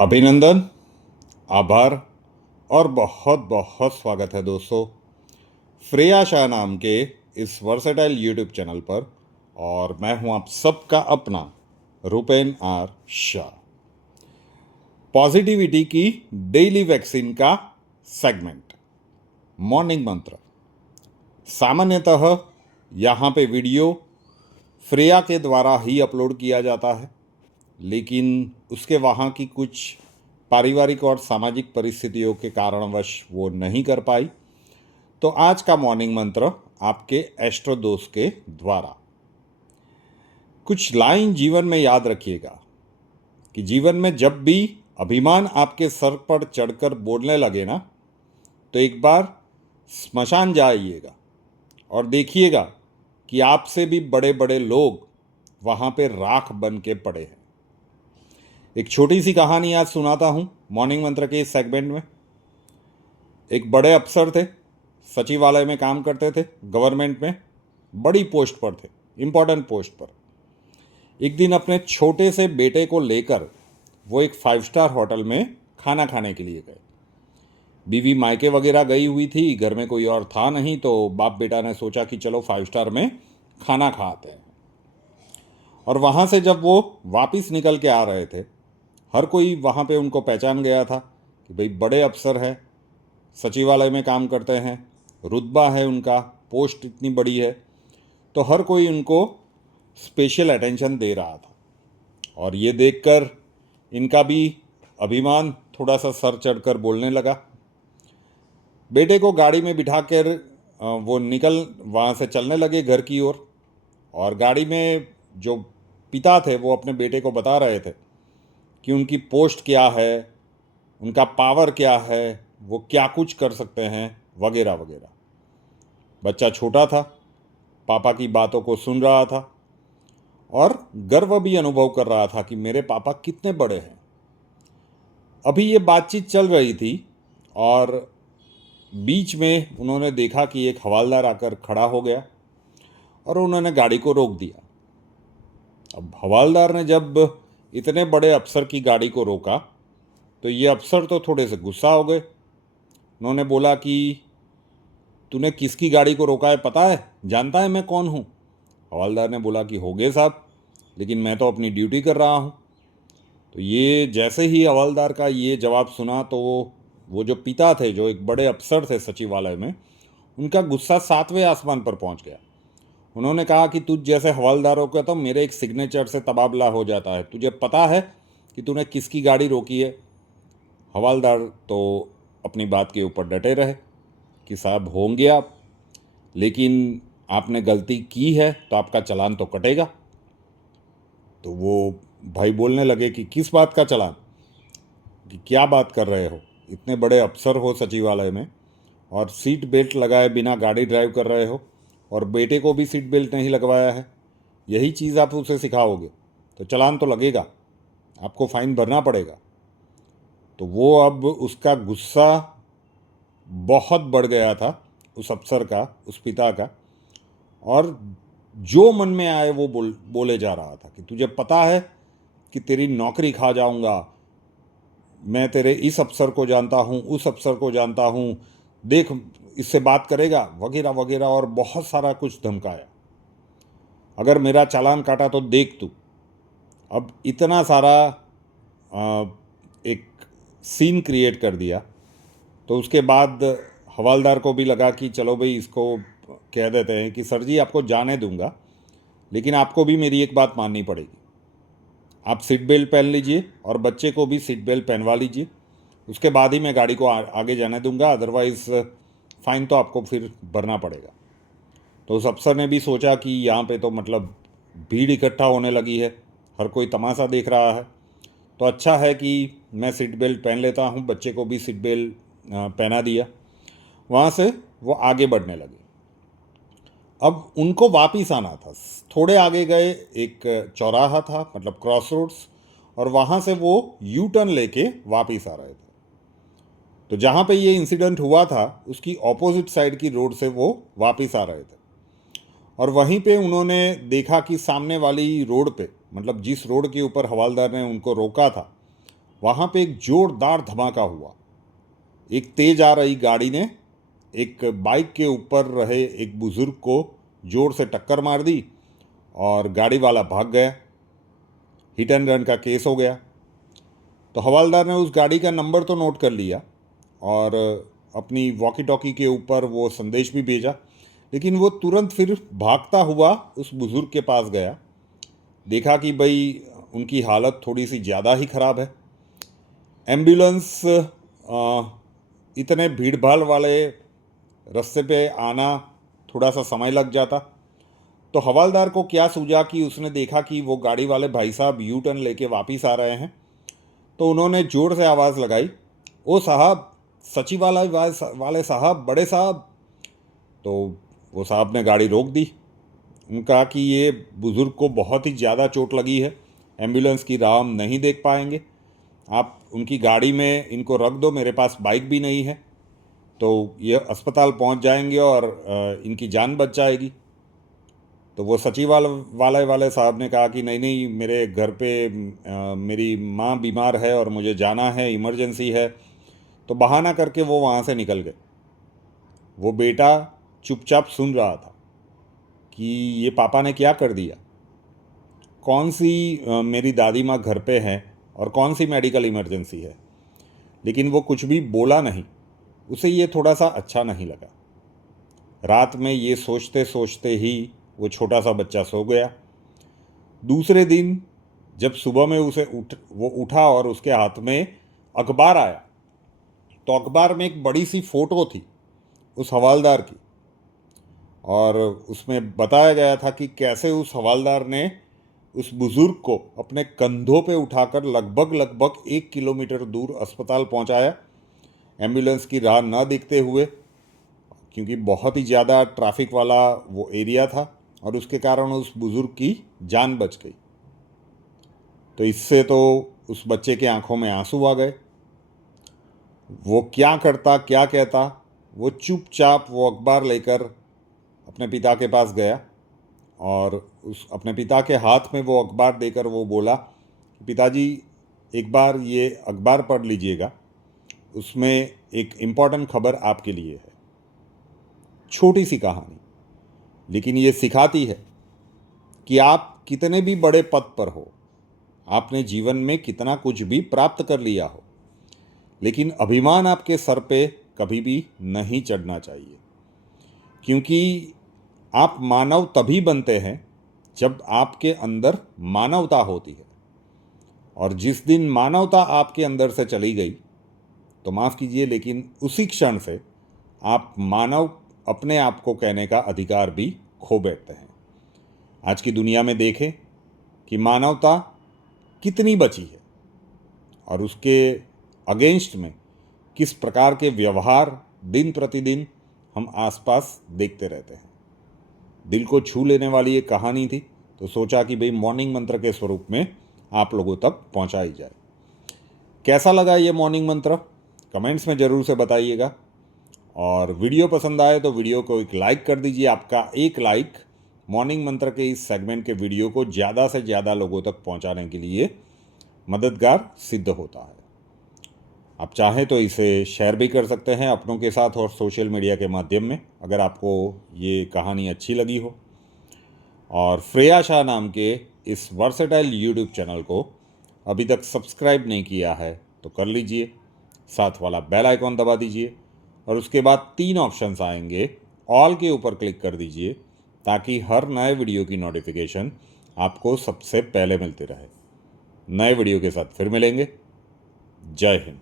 अभिनंदन, आभार और बहुत बहुत स्वागत है दोस्तों श्रेया शाह नाम के इस वर्सेटाइल यूट्यूब चैनल पर। और मैं हूं आप सबका अपना रुपेन आर शाह। पॉजिटिविटी की डेली वैक्सीन का सेगमेंट मॉर्निंग मंत्र। सामान्यतः यहाँ पे वीडियो श्रेया के द्वारा ही अपलोड किया जाता है, लेकिन उसके वहाँ की कुछ पारिवारिक और सामाजिक परिस्थितियों के कारणवश वो नहीं कर पाई। तो आज का मॉर्निंग मंत्र आपके एस्ट्रो दोस्त के द्वारा। कुछ लाइन जीवन में याद रखिएगा कि जीवन में जब भी अभिमान आपके सर पर चढ़कर बोलने लगे ना, तो एक बार स्मशान जाइएगा और देखिएगा कि आपसे भी बड़े बड़े लोग वहाँ पे राख बन के पड़े हैं। एक छोटी सी कहानी आज सुनाता हूँ मॉर्निंग मंत्र के इस सेगमेंट में। एक बड़े अफसर थे, सचिवालय में काम करते थे, गवर्नमेंट में बड़ी पोस्ट पर थे, इम्पोर्टेंट पोस्ट पर। एक दिन अपने छोटे से बेटे को लेकर वो एक 5 स्टार होटल में खाना खाने के लिए गए। बीवी मायके वगैरह गई हुई थी, घर में कोई और था नहीं, तो बाप बेटा ने सोचा कि चलो 5 स्टार में खाना खाते हैं। और वहाँ से जब वो वापस निकल के आ रहे थे, हर कोई वहाँ पे उनको पहचान गया था कि भाई बड़े अफसर हैं, सचिवालय में काम करते हैं, रुतबा है उनका, पोस्ट इतनी बड़ी है, तो हर कोई उनको स्पेशल अटेंशन दे रहा था। और ये देखकर इनका भी अभिमान थोड़ा सा सर चढ़कर बोलने लगा। बेटे को गाड़ी में बिठा कर वो निकल वहाँ से चलने लगे घर की ओर। और गाड़ी में जो पिता थे वो अपने बेटे को बता रहे थे कि उनकी पोस्ट क्या है, उनका पावर क्या है, वो क्या कुछ कर सकते हैं, वगैरह वगैरह। बच्चा छोटा था, पापा की बातों को सुन रहा था और गर्व भी अनुभव कर रहा था कि मेरे पापा कितने बड़े हैं। अभी ये बातचीत चल रही थी और बीच में उन्होंने देखा कि एक हवालदार आकर खड़ा हो गया और उन्होंने गाड़ी को रोक दिया। अब हवालदार ने जब इतने बड़े अफसर की गाड़ी को रोका तो ये अफसर तो थोड़े से गुस्सा हो गए। उन्होंने बोला कि तूने किसकी गाड़ी को रोका है, पता है, जानता है मैं कौन हूँ? हवालदार ने बोला कि हो गए साहब, लेकिन मैं तो अपनी ड्यूटी कर रहा हूँ। तो ये जैसे ही हवालदार का ये जवाब सुना तो वो जो पिता थे, जो एक बड़े अफसर थे सचिवालय में, उनका गुस्सा 7वें आसमान पर पहुँच गया। उन्होंने कहा कि तुझ जैसे हवालदारों का तो मेरे एक सिग्नेचर से तबादला हो जाता है, तुझे पता है कि तूने किसकी गाड़ी रोकी है? हवालदार तो अपनी बात के ऊपर डटे रहे कि साहब होंगे आप, लेकिन आपने गलती की है तो आपका चालान तो कटेगा। तो वो भाई बोलने लगे कि किस बात का चालान, कि क्या बात कर रहे हो, इतने बड़े अफसर हो सचिवालय में और सीट बेल्ट लगाए बिना गाड़ी ड्राइव कर रहे हो, और बेटे को भी सीट बेल्ट नहीं लगवाया है, यही चीज़ आप उसे सिखाओगे तो चालान तो लगेगा, आपको फ़ाइन भरना पड़ेगा। तो वो अब उसका गुस्सा बहुत बढ़ गया था उस अफसर का, उस पिता का, और जो मन में आए वो बोले जा रहा था कि तुझे पता है कि तेरी नौकरी खा जाऊंगा, मैं तेरे इस अफसर को जानता हूँ, उस अफसर को जानता हूँ, देख इससे बात करेगा, वगैरह वगैरह, और बहुत सारा कुछ धमकाया। अगर मेरा चालान काटा तो देख तू। अब इतना सारा एक सीन क्रिएट कर दिया। तो उसके बाद हवालदार को भी लगा कि चलो भाई इसको कह देते हैं कि सर जी आपको जाने दूंगा, लेकिन आपको भी मेरी एक बात माननी पड़ेगी, आप सीट बेल्ट पहन लीजिए और बच्चे को भी सीट बेल्ट पहनवा लीजिए, उसके बाद ही मैं गाड़ी को आगे जाने दूंगा, अदरवाइज़ फ़ाइन तो आपको फिर भरना पड़ेगा। तो उस अफसर ने भी सोचा कि यहाँ पे तो मतलब भीड़ इकट्ठा होने लगी है, हर कोई तमाशा देख रहा है, तो अच्छा है कि मैं सीट बेल्ट पहन लेता हूँ। बच्चे को भी सीट बेल्ट पहना दिया। वहाँ से वो आगे बढ़ने लगे। अब उनको वापस आना था। थोड़े आगे गए, एक चौराहा था, मतलब क्रॉस रोड्स, और वहाँ से वो यू टर्न लेके वापस आ रहे थे। तो जहाँ पे ये इंसिडेंट हुआ था उसकी ऑपोजिट साइड की रोड से वो वापस आ रहे थे, और वहीं पे उन्होंने देखा कि सामने वाली रोड पे, मतलब जिस रोड के ऊपर हवालदार ने उनको रोका था, वहाँ पे एक जोरदार धमाका हुआ। एक तेज आ रही गाड़ी ने एक बाइक के ऊपर रहे एक बुज़ुर्ग को जोर से टक्कर मार दी और गाड़ी वाला भाग गया। हिट एंड रन का केस हो गया। तो हवलदार ने उस गाड़ी का नंबर तो नोट कर लिया और अपनी वॉकी टॉकी के ऊपर वो संदेश भी भेजा, लेकिन वो तुरंत फिर भागता हुआ उस बुज़ुर्ग के पास गया। देखा कि भाई उनकी हालत थोड़ी सी ज़्यादा ही ख़राब है। एम्बुलेंस इतने भीड़ भाड़ वाले रास्ते पे आना थोड़ा सा समय लग जाता। तो हवलदार को क्या सूझा कि उसने देखा कि वो गाड़ी वाले भाई साहब यू टर्न लेके वापस आ रहे हैं। तो उन्होंने ज़ोर से आवाज़ लगाई, ओ साहब, सचिवालय वाले साहब, बड़े साहब। तो वो साहब ने गाड़ी रोक दी। उनका कि ये बुज़ुर्ग को बहुत ही ज़्यादा चोट लगी है, एम्बुलेंस की राह हम नहीं देख पाएंगे, आप उनकी गाड़ी में इनको रख दो, मेरे पास बाइक भी नहीं है, तो ये अस्पताल पहुंच जाएंगे और इनकी जान बच जाएगी। तो वो सचिवालय वाले साहब ने कहा कि नहीं नहीं, मेरे घर पे मेरी माँ बीमार है और मुझे जाना है, इमरजेंसी है। तो बहाना करके वो वहाँ से निकल गए। वो बेटा चुपचाप सुन रहा था कि ये पापा ने क्या कर दिया, कौन सी मेरी दादी माँ घर पे है और कौन सी मेडिकल इमरजेंसी है, लेकिन वो कुछ भी बोला नहीं। उसे ये थोड़ा सा अच्छा नहीं लगा। रात में ये सोचते सोचते ही वो छोटा सा बच्चा सो गया। दूसरे दिन जब सुबह में वो उठा और उसके हाथ में अखबार आया, तो अखबार में एक बड़ी सी फ़ोटो थी उस हवलदार की, और उसमें बताया गया था कि कैसे उस हवलदार ने उस बुज़ुर्ग को अपने कंधों पे उठाकर लगभग 1 किलोमीटर दूर अस्पताल पहुंचाया, एम्बुलेंस की राह न देखते हुए, क्योंकि बहुत ही ज़्यादा ट्रैफिक वाला वो एरिया था और उसके कारण उस बुज़ुर्ग की जान बच गई। तो इससे तो उस बच्चे के आंखों में आंसू आ गए। वो क्या करता क्या कहता, वो चुपचाप वो अखबार लेकर अपने पिता के पास गया और उस अपने पिता के हाथ में वो अखबार देकर वो बोला, पिताजी एक बार ये अखबार पढ़ लीजिएगा, उसमें एक इम्पॉर्टेंट खबर आपके लिए है। छोटी सी कहानी, लेकिन ये सिखाती है कि आप कितने भी बड़े पद पर हो, आपने जीवन में कितना कुछ भी प्राप्त कर लिया हो, लेकिन अभिमान आपके सर पे कभी भी नहीं चढ़ना चाहिए, क्योंकि आप मानव तभी बनते हैं जब आपके अंदर मानवता होती है। और जिस दिन मानवता आपके अंदर से चली गई, तो माफ़ कीजिए, लेकिन उसी क्षण से आप मानव अपने आप को कहने का अधिकार भी खो बैठते हैं। आज की दुनिया में देखें कि मानवता कितनी बची है और उसके अगेंस्ट में किस प्रकार के व्यवहार दिन प्रतिदिन हम आसपास देखते रहते हैं। दिल को छू लेने वाली एक कहानी थी, तो सोचा कि भाई मॉर्निंग मंत्र के स्वरूप में आप लोगों तक पहुंचाई जाए। कैसा लगा ये मॉर्निंग मंत्र, कमेंट्स में ज़रूर से बताइएगा। और वीडियो पसंद आए तो वीडियो को एक लाइक कर दीजिए। आपका एक लाइक मॉर्निंग मंत्र के इस सेगमेंट के वीडियो को ज़्यादा से ज़्यादा लोगों तक पहुंचाने के लिए मददगार सिद्ध होता है। आप चाहें तो इसे शेयर भी कर सकते हैं अपनों के साथ और सोशल मीडिया के माध्यम में, अगर आपको ये कहानी अच्छी लगी हो। और श्रेया शाह नाम के इस वर्सेटाइल यूट्यूब चैनल को अभी तक सब्सक्राइब नहीं किया है तो कर लीजिए, साथ वाला बेल आइकॉन दबा दीजिए और उसके बाद 3 ऑप्शंस आएंगे, ऑल के ऊपर क्लिक कर दीजिए ताकि हर नए वीडियो की नोटिफिकेशन आपको सबसे पहले मिलती रहे। नए वीडियो के साथ फिर मिलेंगे। जय हिंद।